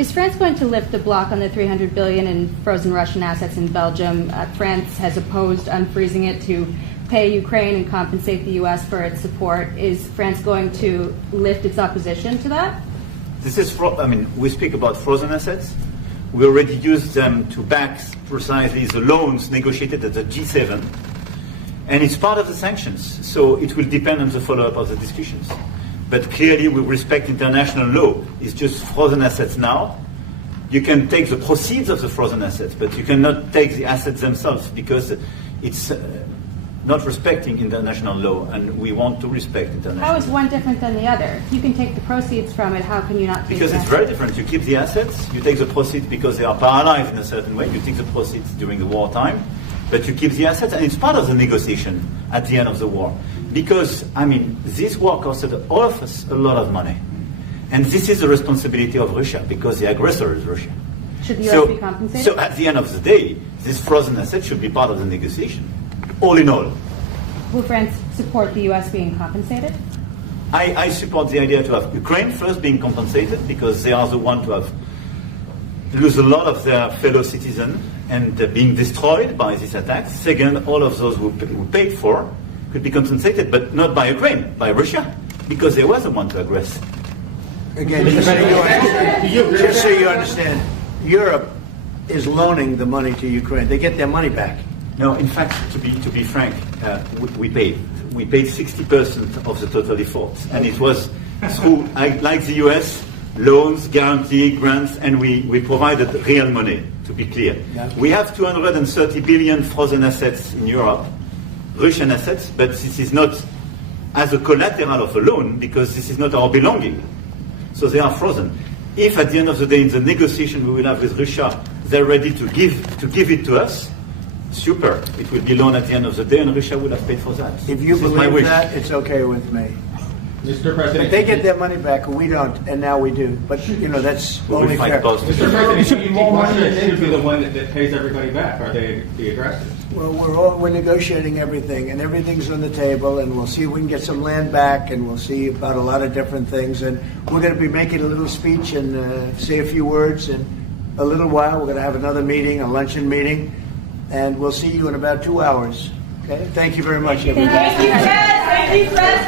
Is France going to lift the block on the $300 billion in frozen Russian assets in Belgium? France has opposed unfreezing it to pay Ukraine and compensate the U.S. for its support. Is France going to lift its opposition to that? This is, we speak about frozen assets. We already used them to back precisely the loans negotiated at the G7. And it's part of the sanctions, so it will depend on the follow-up of the discussions. But clearly, we respect international law. It's just frozen assets now. You can take the proceeds of the frozen assets, but you cannot take the assets themselves because it's not respecting international law, and we want to respect international law. How is one different than the other? You can take the proceeds from it. How can you not take Because the it's very different. You keep the assets, you take the proceeds because they are paralyzed in a certain way. You take the proceeds during the wartime, but you keep the assets, and it's part of the negotiation at the end of the war. Because, this war costed all of us a lot of money. And this is the responsibility of Russia, because the aggressor is Russia. Should the U.S. be compensated? So at the end of the day, this frozen asset should be part of the negotiation, all in all. Will France support the U.S. being compensated? I support the idea to have Ukraine first being compensated, because they are the one to have lose a lot of their fellow citizens and being destroyed by these attacks. Second, all of those who paid for could be compensated, but not by Ukraine, by Russia, because they were the one to aggress. Again, just so you understand, Europe is loaning the money to Ukraine. They get their money back. No, in fact, to be frank, we paid 60% of the total efforts, and it was through, like the US, loans, guarantee, grants, and we provided real money. To be clear, we have 230 billion frozen assets in Europe, Russian assets, but this is not as a collateral of a loan because this is not our belonging. So they are frozen. If at the end of the day in the negotiation we will have with Russia, they're ready to give it to us, super. It will be loan at the end of the day and Russia will have paid for that. If you believe that, it's okay with me. Mr. President, if they get their money back, we don't, and now we do. But that's only fair. Mr. President, you think Russia should be the one that pays everybody back? Are they the aggressors? Well, we're negotiating everything, and everything's on the table, and we'll see if we can get some land back, and we'll see about a lot of different things. And we're going to be making a little speech and say a few words. In a little while, we're going to have another meeting, a luncheon meeting, and we'll see you in about 2 hours. Okay? Thank you very much, everybody. Thank you, Fred. Thank you, Fred.